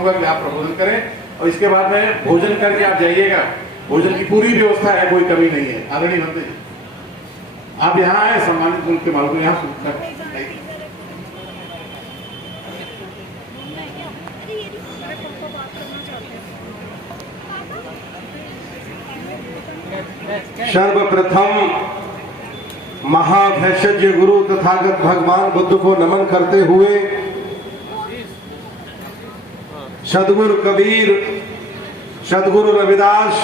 कहूंगा कि आप प्रबोधन करें और इसके बाद में भोजन करके आप जाइएगा। भोजन की पूरी व्यवस्था है, कोई कमी नहीं है। आदरणीय मंत्री जी, आप यहाँ आए, सम्मानित मुल्क के मालिक यहाँ सर्वप्रथम महाभैषज गुरु तथागत भगवान बुद्ध को नमन करते हुए सदगुरु कबीर, सदगुरु रविदास,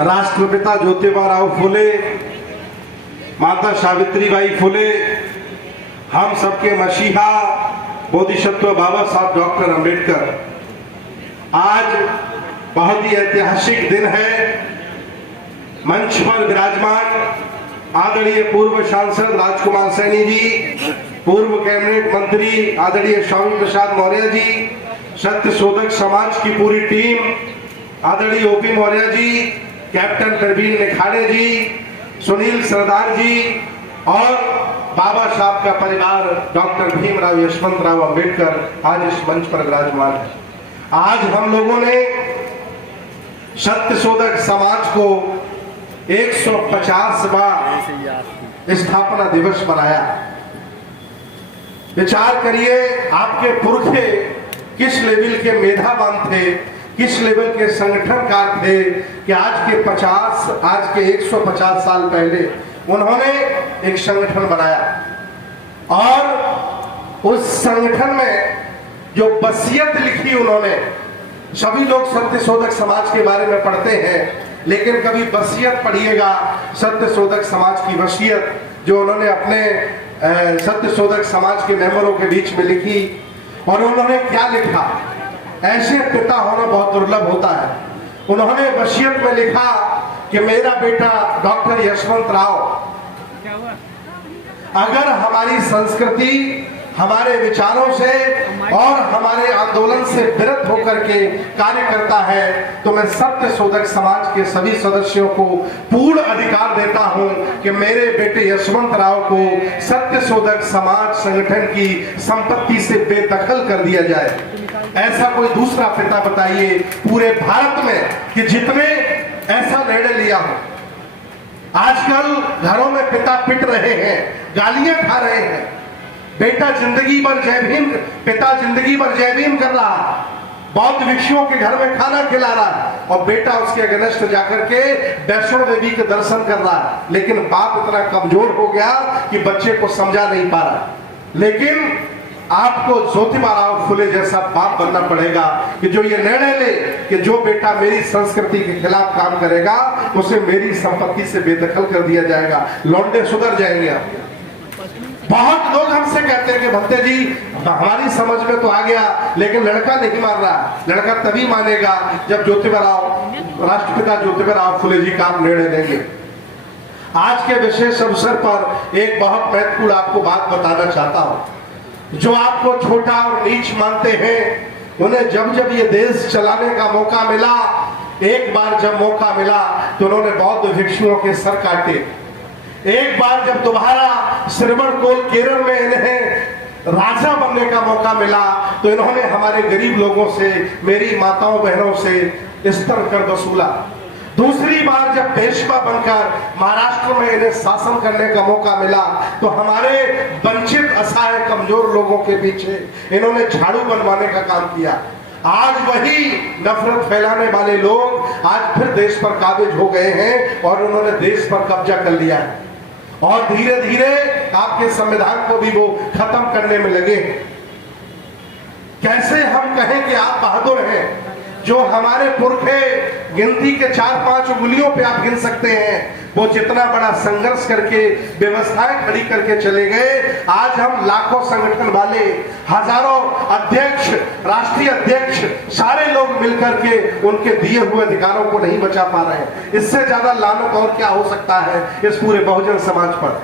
राष्ट्रपिता ज्योतिबा फुले, माता सावित्रीबाई फुले, हम सबके मसीहा बोधिसत्व बाबा साहब डॉक्टर अंबेडकर, आज बहुत ही ऐतिहासिक दिन है। मंच पर विराजमान आदरणीय पूर्व सांसद राजकुमार सैनी जी, पूर्व कैबिनेट मंत्री आदरणीय स्वामी प्रसाद मौर्य जी, सत्य शोधक समाज की पूरी टीम, आदरणीय ओपी मौर्य जी, कैप्टन प्रवीण निखाड़े जी, सुनील सरदार जी और बाबा साहब का परिवार डॉक्टर भीमराव यशवंतराव अंबेडकर आज इस मंच पर विराजमान है। आज हम लोगों ने सत्य शोधक समाज को 150वां स्थापना दिवस मनाया। विचार करिए, आपके पुरखे किस लेवल के मेधावान थे, किस लेवल के संगठनकार थे कि आज के 150 साल पहले उन्होंने एक संगठन बनाया और उस संगठन में जो वसीयत लिखी उन्होंने, सभी लोग सत्य शोधक समाज के बारे में पढ़ते हैं, लेकिन कभी वसीयत पढ़िएगा, सत्य शोधक समाज की वसीयत जो उन्होंने अपने सत्य शोधक समाज के मेंबरों के बीच में लिखी। और उन्होंने क्या लिखा, ऐसे पिता होना बहुत दुर्लभ होता है। उन्होंने वसीयत में लिखा कि मेरा बेटा डॉक्टर यशवंत राव अगर हमारी संस्कृति, हमारे विचारों से और हमारे आंदोलन से विरत होकर के कार्य करता है तो मैं सत्य शोधक समाज के सभी सदस्यों को पूर्ण अधिकार देता हूं कि मेरे बेटे यशवंत राव को सत्य शोधक समाज संगठन की संपत्ति से बेदखल कर दिया जाए। ऐसा कोई दूसरा पिता बताइए पूरे भारत में कि जितने ऐसा निर्णय लिया हो। आजकल घरों में पिता पिट रहे हैं, गालियां खा रहे हैं, बेटा जिंदगी भर जय भीम, पिता जिंदगी भर जय भीम कर रहा, बौद्ध भिक्षुओं के घर में खाना खिला रहा और बेटा उसके अगेंस्ट जाकर के वैष्णो देवी के दर्शन कर रहा है। लेकिन बाप इतना कमजोर हो गया कि बच्चे को समझा नहीं पा रहा। लेकिन आपको ज्योतिबा फुले जैसा बाप बनना पड़ेगा कि जो ये निर्णय ले कि जो बेटा मेरी संस्कृति के खिलाफ काम करेगा उसे मेरी संपत्ति से बेदखल कर दिया जाएगा। लौंडे सुधर जाएंगे। आप बहुत लोग हमसे कहते हैं कि भक्ते जी हमारी समझ में तो आ गया, लेकिन लड़का नहीं मान रहा। लड़का तभी मानेगा जब राष्ट्रपिता ज्योतिबा फुले जी का आप निर्णय देंगे। आज के विशेष अवसर पर एक बहुत महत्वपूर्ण आपको बात बताना चाहता हूं। जो आपको छोटा और नीच मानते हैं, उन्हें जब जब ये देश चलाने का मौका मिला, एक बार जब मौका मिला तो उन्होंने बौद्ध भिक्षुओं के सर काटे। एक बार जब दोबारा श्रवणकोल केरल में इन्हें राजा बनने का मौका मिला तो इन्होंने हमारे गरीब लोगों से, मेरी माताओं बहनों से स्तर कर वसूला। दूसरी बार जब पेशवा बनकर महाराष्ट्र में इन्हें शासन करने का मौका मिला तो हमारे वंचित, असहाय, कमजोर लोगों के पीछे इन्होंने झाड़ू बनवाने का काम किया। आज वही नफरत फैलाने वाले लोग आज फिर देश पर काबिज हो गए हैं और उन्होंने देश पर कब्जा कर लिया है और धीरे धीरे आपके संविधान को भी वो खत्म करने में लगे हैं। कैसे हम कहें कि आप बहादुर हैं? जो हमारे पुरखे गिनती के 4-5 उंगलियों पे आप गिन सकते हैं, वो जितना बड़ा संघर्ष करके व्यवस्थाएं खड़ी करके चले गए। आज हम लाखों संगठन वाले, हजारों अध्यक्ष, राष्ट्रीय अध्यक्ष, सारे लोग मिलकर के उनके दिए हुए अधिकारों को नहीं बचा पा रहे हैं। इससे ज्यादा लानत और क्या हो सकता है इस पूरे बहुजन समाज पर।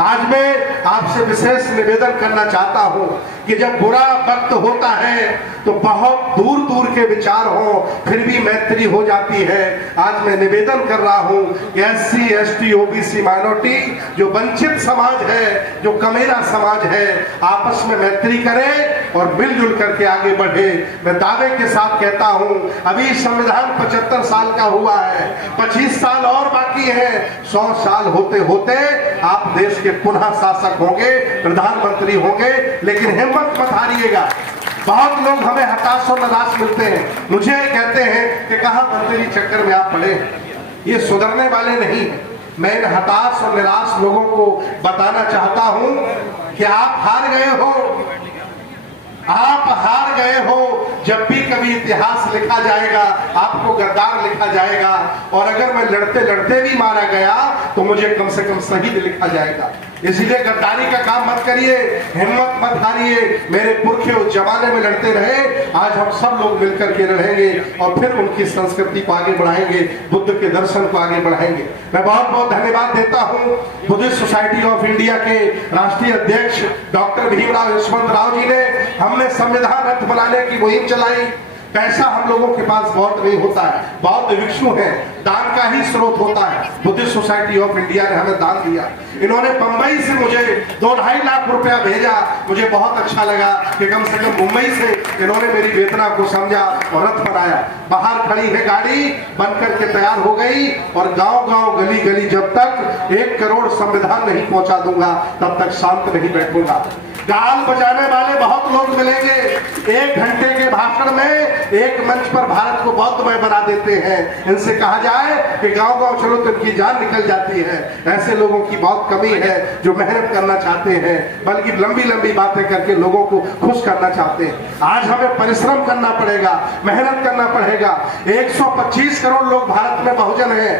आज मैं आपसे विशेष निवेदन करना चाहता हूं कि जब बुरा वक्त होता है तो बहुत दूर दूर के विचार हो फिर भी मैत्री हो जाती है। आज मैं निवेदन कर रहा हूं कि SC, ST, OBC, माइनॉरिटी, जो वंचित समाज है, जो कमेरा समाज है, आपस में मैत्री करें और मिलजुल करके आगे बढ़े। मैं दावे के साथ कहता हूं, अभी संविधान 75 साल का हुआ है, 25 साल और बाकी है। 100 साल होते होते आप देश के पुनः शासक होंगे, प्रधानमंत्री होंगे। लेकिन हिम्मत मत हारिएगा। बहुत लोग हमें हताश और निराश मिलते हैं, मुझे कहते हैं कि कहां मंत्री चक्कर में आप पड़े। ये सुधरने वाले नहीं हैं। मैं इन हताश और निराश लोगों को बताना चाहता हूं कि आप हार गए हो, आप हार गए हो। जब भी कभी इतिहास लिखा जाएगा आपको गद्दार लिखा जाएगा, और अगर मैं लड़ते लड़ते भी मारा गया तो मुझे कम से कम शहीद लिखा जाएगा। इसलिए गद्दारी का काम मत करिए, हिम्मत मत हारिए। मेरे पुरखे उस जमाने में लड़ते रहे, आज हम सब लोग मिलकर के लड़ेंगे और फिर उनकी संस्कृति को आगे बढ़ाएंगे, बुद्ध के दर्शन को आगे बढ़ाएंगे। मैं बहुत बहुत धन्यवाद देता हूं बुद्धिस्ट सोसाइटी ऑफ इंडिया के राष्ट्रीय अध्यक्ष डॉक्टर भीमराव यशवंतराव जी ने। हमने संविधान रथ बनाने की मुहिम चलाई। पैसा हम लोगों के पास बहुत नहीं होता है, बहुत भिक्षु है, दान का ही स्रोत होता है। बुद्धिस्ट सोसाइटी ऑफ इंडिया ने हमें दान दिया। इन्होंने बंबई से मुझे 2-2.5 लाख रुपया भेजा। मुझे बहुत अच्छा लगा कि कम से कम मुंबई से इन्होंने मेरी वेदना को समझा और रथ बनाया। बाहर खड़ी है गाड़ी, बनकर के तैयार हो गई, और गांव-गांव गली-गली जब तक 1 करोड़ संविधान नहीं पहुंचा दूंगा तब तक शांत नहीं बैठूंगा। गाल बजाने वाले बहुत लोग मिलेंगे। 1 घंटे के भाषण में एक मंच पर भारत को बौद्धमय बना देते हैं। इनसे कहा जाए कि गांव-गांव चलो तो इनकी जान निकल जाती है। ऐसे लोगों की बहुत कमी है जो मेहनत करना चाहते हैं, बल्कि लंबी लंबी बातें करके लोगों को खुश करना चाहते हैं। आज हमें परिश्रम करना पड़ेगा, मेहनत करना पड़ेगा। 125 करोड़ लोग भारत में बहुजन है।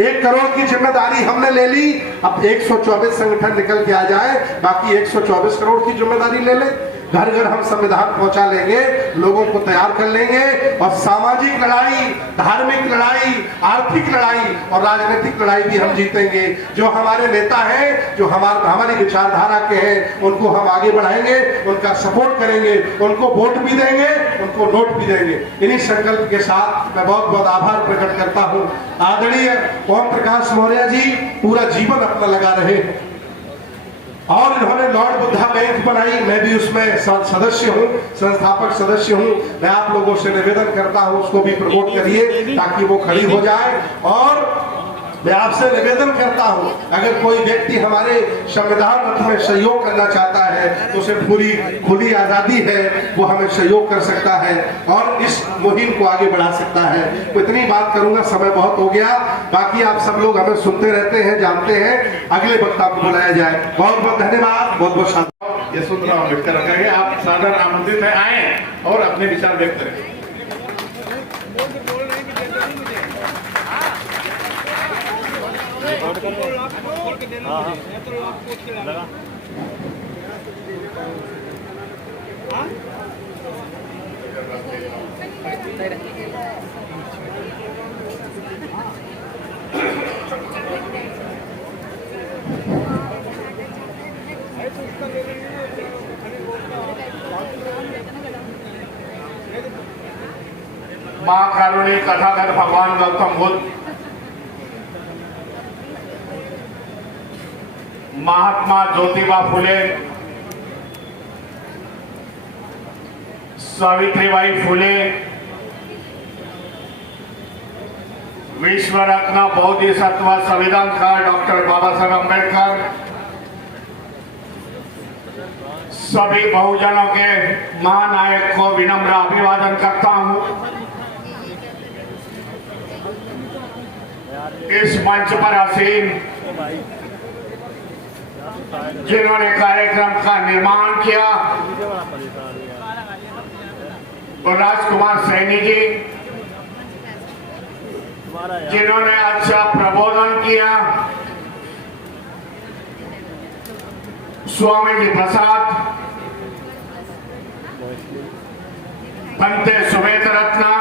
1 करोड़ की जिम्मेदारी हमने ले ली। अब 124 संगठन निकल के आ जाए, बाकी 124 करोड़ की जिम्मेदारी ले ले। घर घर हम संविधान पहुंचा लेंगे, लोगों को तैयार कर लेंगे, और सामाजिक लड़ाई, धार्मिक लड़ाई, आर्थिक लड़ाई और राजनीतिक लड़ाई भी हम जीतेंगे। जो हमारे नेता हैं, जो हमारी विचारधारा के हैं, उनको हम आगे बढ़ाएंगे, उनका सपोर्ट करेंगे, उनको वोट भी देंगे, उनको नोट भी देंगे। इन्हीं संकल्प के साथ मैं बहुत बहुत आभार प्रकट करता हूँ। आदरणीय ओम प्रकाश मौर्य जी पूरा जीवन अपना लगा रहे हैं, और इन्होंने लॉर्ड बुद्धा बैंक बनाई। मैं भी उसमें सदस्य हूँ, संस्थापक सदस्य हूँ। मैं आप लोगों से निवेदन करता हूँ उसको भी प्रमोट करिए ताकि वो खड़ी हो जाए। और मैं आपसे निवेदन करता हूं, अगर कोई व्यक्ति हमारे संविधान रथ में सहयोग करना चाहता है तो उसे पूरी खुली आजादी है, वो हमें सहयोग कर सकता है और इस मुहिम को आगे बढ़ा सकता है। तो इतनी बात करूंगा, समय बहुत हो गया। बाकी आप सब लोग हमें सुनते रहते हैं, जानते हैं। अगले वक्ता को बुलाया जाए। बहुत बहुत धन्यवाद, बहुत बहुत शांत। यशवंतराव अम्बेडकर रखेंगे। आप सादर आमंत्रित है, आए और अपने विचार व्यक्त करें। महाकारुणी कथाकार भगवान गौतम बुद्ध, महात्मा ज्योतिबा फुले, सावित्रीबाई फुले, विश्व रत्न बोधिसत्व संविधानकार डॉक्टर बाबा साहब अम्बेडकर, सभी बहुजनों के महानायक को विनम्र अभिवादन करता हूं। इस मंच पर आसीन जिन्होंने कार्यक्रम का निर्माण किया, और राजकुमार सैनी जी जिन्होंने अच्छा प्रबोधन किया, स्वामी जी प्रसाद, पंते सुमेत रत्ना,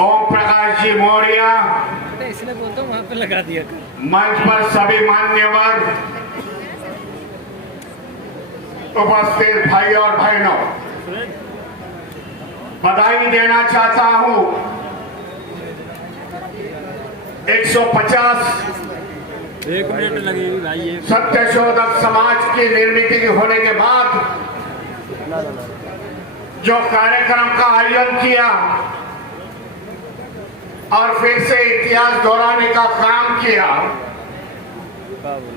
ओम प्रकाश जी मौर्य, इसलिए बोलता हूँ वहां पे लगा दिया कर। मंच पर सभी मान्यवर उपस्थित भाई और बहनों, बधाई देना चाहता हूं। 150 1 मिनट लगेगी भाई ये। सत्यशोधक समाज की निर्मित होने के बाद जो कार्यक्रम का आयोजन किया और फिर से इतिहास दोहराने का काम किया,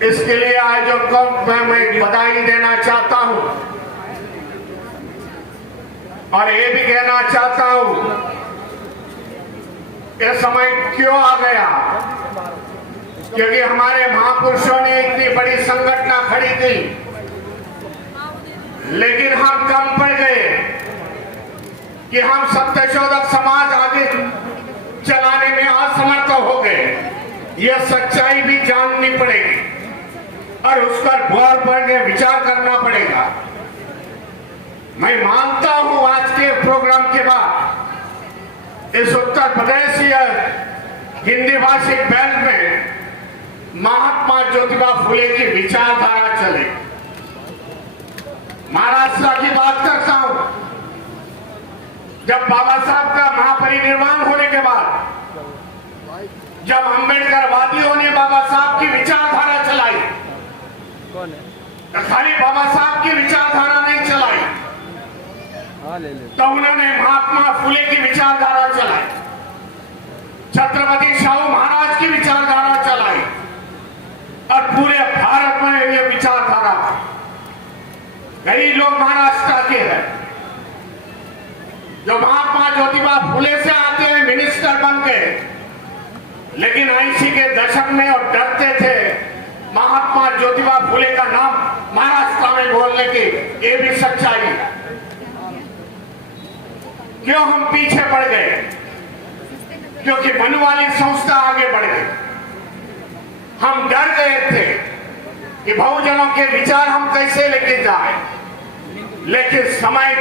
इसके लिए आयोजकों को मैं बधाई देना चाहता हूं और ये भी कहना चाहता हूं ये समय क्यों आ गया, क्योंकि हमारे महापुरुषों ने इतनी बड़ी संगठन खड़ी की, लेकिन हम कम पड़ गए कि हम सत्यशोधक समाज आगे चलाने में असमर्थ हो गए। यह सच्चाई भी जाननी पड़ेगी और उस पर गौर करके विचार करना पड़ेगा। मैं मानता हूं आज के प्रोग्राम के बाद इस उत्तर प्रदेश या हिंदी भाषी बेल्ट में महात्मा ज्योतिबा फुले की विचारधारा चले। महाराष्ट्र की बात करता हूं, जब बाबा साहब का महापरिनिर्वाण होने के बाद जब अंबेडकर वादियों ने बाबा साहब की विचारधारा चलाई, तो खाली बाबा साहब की विचारधारा नहीं चलाई, तो उन्होंने महात्मा फुले की विचारधारा चलाई, छत्रपति शाहू महाराज की विचारधारा चलाई और पूरे भारत में यह विचारधारा। कई लोग महाराष्ट्र के हैं जो महात्मा ज्योतिबा फुले से आते हैं, मिनिस्टर बन गए, लेकिन 80 के दशक में और डरते थे महात्मा ज्योतिबा फुले का नाम महाराष्ट्र में बोलने की। ये भी सच्चाई है। क्यों हम पीछे पड़ गए? क्योंकि मनुवाली संस्था आगे बढ़ गई। हम डर गए थे कि बहुजनों के विचार हम कैसे लेके जाए, लेकिन समय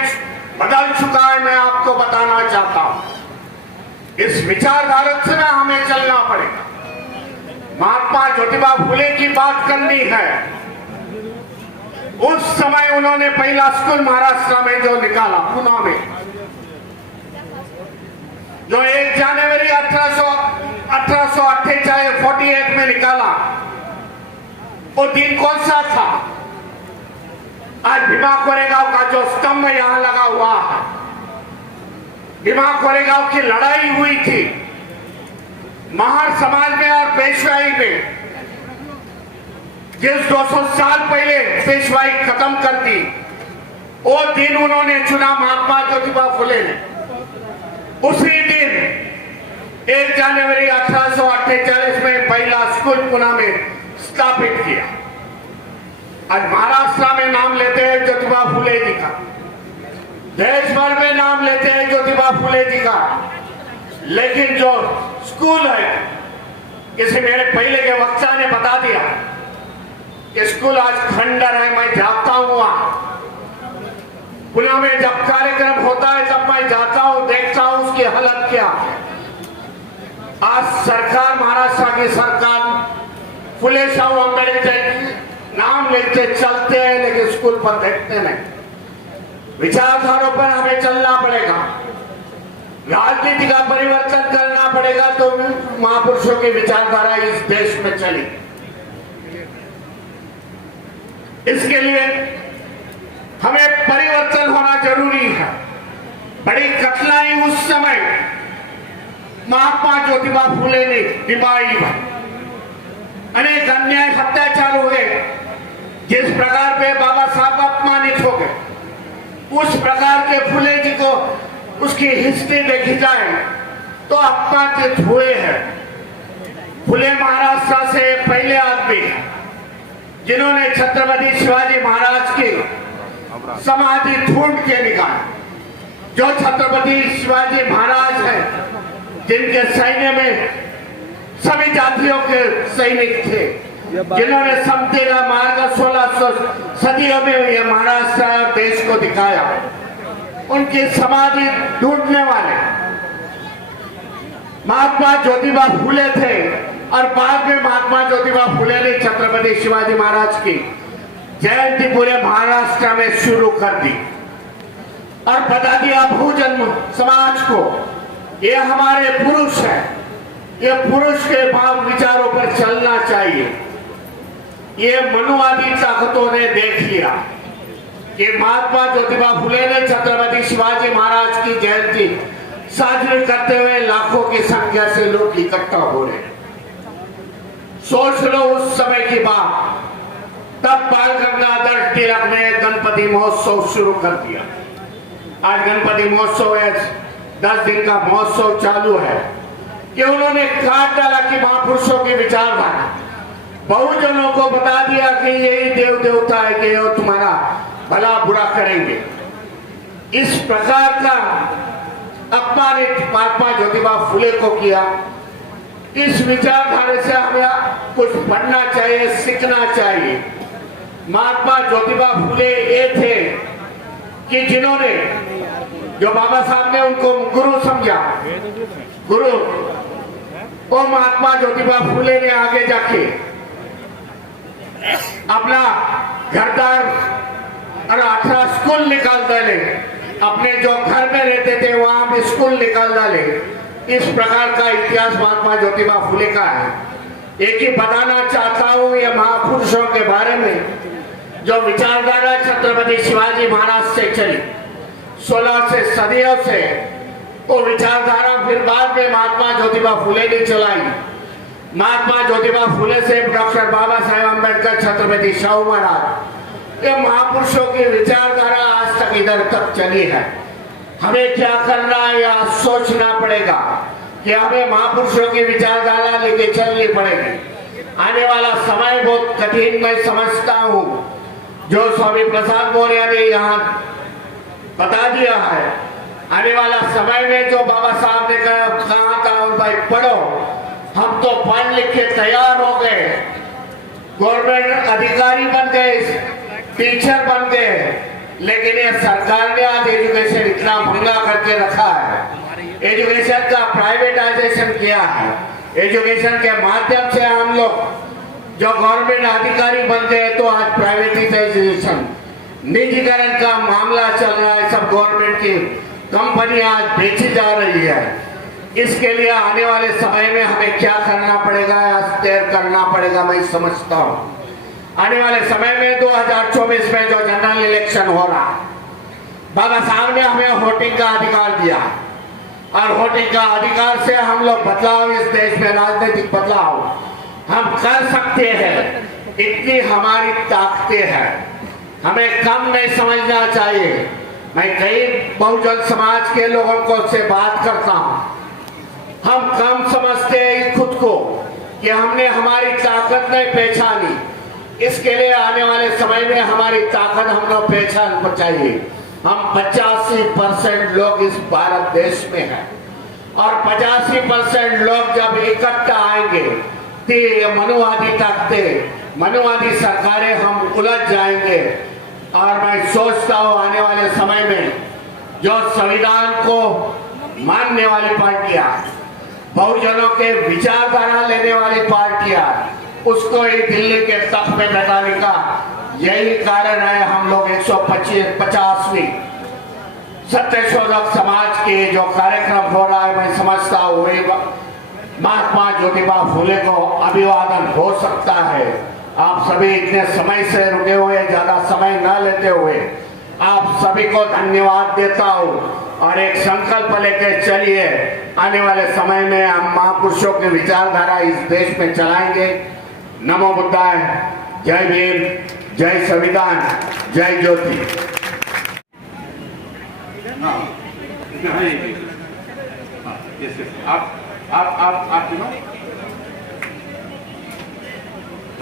बदल चुका है। मैं आपको बताना चाहता हूं, इस विचारधारा से हमें चलना पड़ेगा। महात्मा ज्योतिबा फुले की बात करनी है। उस समय उन्होंने पहला स्कूल महाराष्ट्र में जो निकाला, पुणे में, जो 1 जनवरी 1848 में निकाला, वो दिन कौन सा था? आज भीमा कोरेगांव का जो स्तंभ यहां लगा हुआ है, भीमा कोरेगांव की लड़ाई हुई थी महार समाज में और पेशवाई में। जिस 200 साल पहले पेशवाई खत्म कर दी, वो दिन उन्होंने चुना महात्मा ज्योतिबा फुले ने। उसी दिन 1 जनवरी 1848 में पहला स्कूल पुणे में स्थापित किया। आज महाराष्ट्र में नाम लेते हैं ज्योतिबा फुले जी का, देश भर में नाम लेते हैं ज्योतिबा फुले जी का, लेकिन जो स्कूल है, किसी मेरे पहले के वक्ता ने बता दिया कि स्कूल आज खंडर है। मैं जाता हूं वहां पुणे में, जब कार्यक्रम होता है तब मैं जाता हूं, देखता हूं उसकी हालत क्या है। आज सरकार, महाराष्ट्र की सरकार फुले शाहू अम्बेडकर नाम लेते चलते हैं, लेकिन स्कूल पर देखते नहीं। विचारधारों पर हमें चलना पड़ेगा, राजनीति का परिवर्तन करना पड़ेगा, तो महापुरुषों की विचारधारा इस देश में चली। इसके लिए हमें परिवर्तन होना जरूरी है। बड़ी कठिनाई उस समय महात्मा ज्योतिबा फुले ने निभाई है। अनेक अन्याय अत्याचार हुए, जिस प्रकार पे बाबा साहब अपमानित हो गए, उस प्रकार के फुले जी को उसकी हिस्ट्री देखी जाए तो अपमानित हुए हैं। फुले महाराष्ट्र से पहले आदमी जिन्होंने छत्रपति शिवाजी महाराज की समाधि ढूंढ के निकाली। जो छत्रपति शिवाजी महाराज है, जिनके सैन्य में सभी जातियों के सैनिक थे, जिन्होंने समते का मार्ग 1600 सदियों में यह महाराष्ट्र देश को दिखाया, उनकी समाधि ढूंढने वाले महात्मा ज्योतिबा फुले थे। और बाद में महात्मा ज्योतिबा फुले ने छत्रपति शिवाजी महाराज की जयंती पूरे महाराष्ट्र में शुरू कर दी और बता दिया बहुजन समाज को, ये हमारे पुरुष है, ये पुरुष के भाव विचारों पर चलना चाहिए। ये मनुवादी ताकतों ने देख लिया कि महात्मा ज्योतिबा फुले ने छत्रपति शिवाजी महाराज की जयंती साजरी करते हुए लाखों की संख्या से लोग इकट्ठा हो रहे। सोच लो उस समय की बात, तब बाल गंगाधर तिलक ने गणपति महोत्सव शुरू कर दिया। आज गणपति महोत्सव है, 10 दिन का महोत्सव चालू है कि उन्होंने काट डाला कि महापुरुषों के विचारधारा, बहुजनों को बता दिया कि यही देव देवता है कि ये तुम्हारा भला बुरा करेंगे। इस प्रकार का अपमानित महात्मा ज्योतिबा फुले को किया। इस विचारधारा से हमें कुछ पढ़ना चाहिए, सीखना चाहिए। महात्मा ज्योतिबा फुले ये थे कि जिन्होंने, जो बाबा साहब ने उनको गुरु समझा, गुरु, वो महात्मा ज्योतिबा फुले ने आगे जाके अपना घरदार और 18 स्कूल निकाल डाले, अपने जो घर में रहते थे वहां भी स्कूल निकाल डाले। इस प्रकार का इतिहास महात्मा ज्योतिबा फुले का है। एक ही बताना चाहता हूं, ये महापुरुषों के बारे में जो विचारधारा छत्रपति शिवाजी महाराज से चली 16 से सदियों से, वो विचारधारा फिर बाद में महात्मा ज्योतिबा फुले ने चलाई। महात्मा ज्योतिबा फुले से डॉक्टर बाबा साहेब अम्बेडकर, छत्रपति शाहू महाराज, ये महापुरुषों की विचारधारा आज तक इधर तक चली है। हमें क्या करना है, या सोचना पड़ेगा कि हमें महापुरुषों की विचारधारा लेके चलनी पड़ेगी। आने वाला समय बहुत कठिन मैं समझता हूँ, जो स्वामी प्रसाद मौर्य ने यहाँ बता दिया है। आने वाला समय में जो बाबा साहब ने कहा था, भाई पढ़ो, हम तो पढ़ लिख के तैयार हो गए, गवर्नमेंट अधिकारी बन गए, टीचर बन गए, लेकिन ये सरकार ने आज एजुकेशन इतना महंगा करके रखा है, एजुकेशन का प्राइवेटाइजेशन किया है। एजुकेशन के माध्यम से हम लोग जो गवर्नमेंट अधिकारी बन गए, तो आज प्राइवेटाइजेशन, निजीकरण का मामला चल रहा है। सब गवर्नमेंट की कंपनी आज बेची जा रही है। इसके लिए आने वाले समय में हमें क्या करना पड़ेगा, तैयार करना पड़ेगा, मैं समझता हूँ। आने वाले समय में 2024 में जो जनरल इलेक्शन हो रहा, बाबा साहब ने हमें वोटिंग का अधिकार दिया, और वोटिंग का अधिकार से हम लोग बदलाव, इस देश में राजनीतिक बदलाव हम कर सकते हैं। इतनी हमारी ताकतें हैं, हमें कम नहीं समझना चाहिए। मैं कई बहुजन समाज के लोगों को से बात करता हूँ, हम कम समझते हैं खुद को कि हमने हमारी ताकत नहीं पहचानी। इसके लिए आने वाले समय में हमारी ताकत हम लोग पहचान चाहिए। हम 85% लोग इस भारत देश में हैं, और 85% लोग जब इकट्ठा आएंगे तो ये मनुवादी ताकतें, मनुवादी सरकारें हम उलझ जाएंगे। और मैं सोचता हूँ आने वाले समय में जो संविधान को मानने वाली पार्टियां, बहुजनों के विचारधारा लेने वाली पार्टियां, उसको ही दिल्ली के तख्त पे बैठाने का यही कारण है। हम लोग 150वीं सत्यशोधक समाज के जो कार्यक्रम हो रहा है, मैं समझता हूँ महात्मा ज्योतिबा फुले को अभिवादन हो सकता है। आप सभी इतने समय से रुके हुए, ज्यादा समय न लेते हुए आप सभी को धन्यवाद देता हूँ, और एक संकल्प लेके चलिए। आने वाले समय में हम महापुरुषों की विचारधारा इस देश में चलाएंगे। नमो बुद्धाय, जय भीम, जय संविधान, जय ज्योति।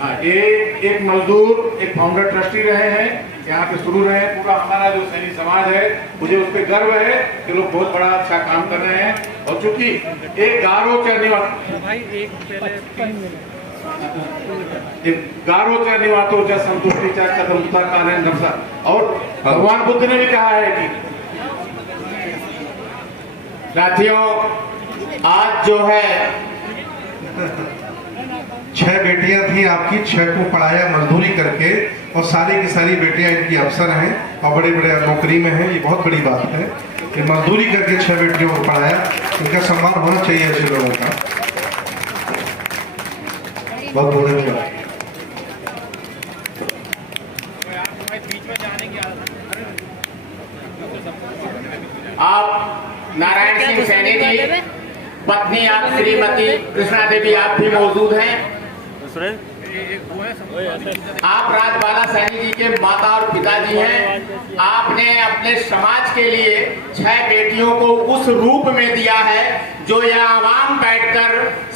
आप एक मजदूर, एक फाउंडर ट्रस्टी रहे हैं, यहाँ पे शुरू रहे हैं। पूरा हमारा जो सैनिक समाज है, मुझे उस पर गर्व है कि लोग बहुत बड़ा अच्छा काम कर रहे हैं। और चूंकि एक गारो निवातो संतुष्टि कदमता कालीन, और भगवान बुद्ध ने भी कहा है कि साथियों, आज जो है 6 बेटियां थी आपकी, 6 को पढ़ाया मजदूरी करके, और सारी की सारी बेटियां इनकी अफसर हैं और बड़े बड़े नौकरी में हैं। ये बहुत बड़ी बात है कि मजदूरी करके 6 बेटियों को पढ़ाया। इनका सम्मान होना चाहिए ऐसे लोगों का। बहुत धन्यवाद। विधायक सिंह सैनी जी, पत्नी आप श्रीमती कृष्णा देवी आप भी मौजूद हैं। आप राजबाला सैनी जी के माता और पिताजी हैं। आपने अपने समाज के लिए 6 बेटियों को उस रूप में दिया है जो यह आवाम बैठकर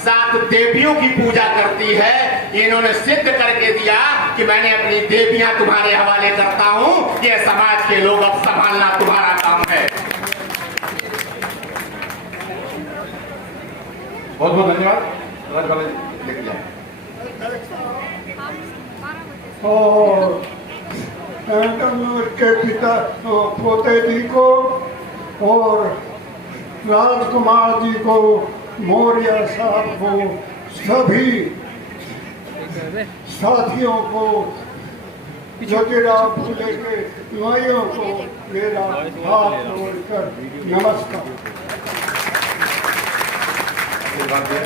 7 देवियों की पूजा करती है। इन्होंने सिद्ध करके दिया कि मैंने अपनी देवियां तुम्हारे हवाले करता हूं। यह समाज के लोग अब संभालना तुम्हारा काम है। बहुत बहुत धन्यवाद। राजबाला जी लेके जाए। और के पिता पोते जी को और राजकुमार जी को, मौर्य साहब को, सभी साथियों को, ज्योतिराव फुले के नुआइयों को मेरा हाथ जोड़कर नमस्कार। आशीर्वाद दें।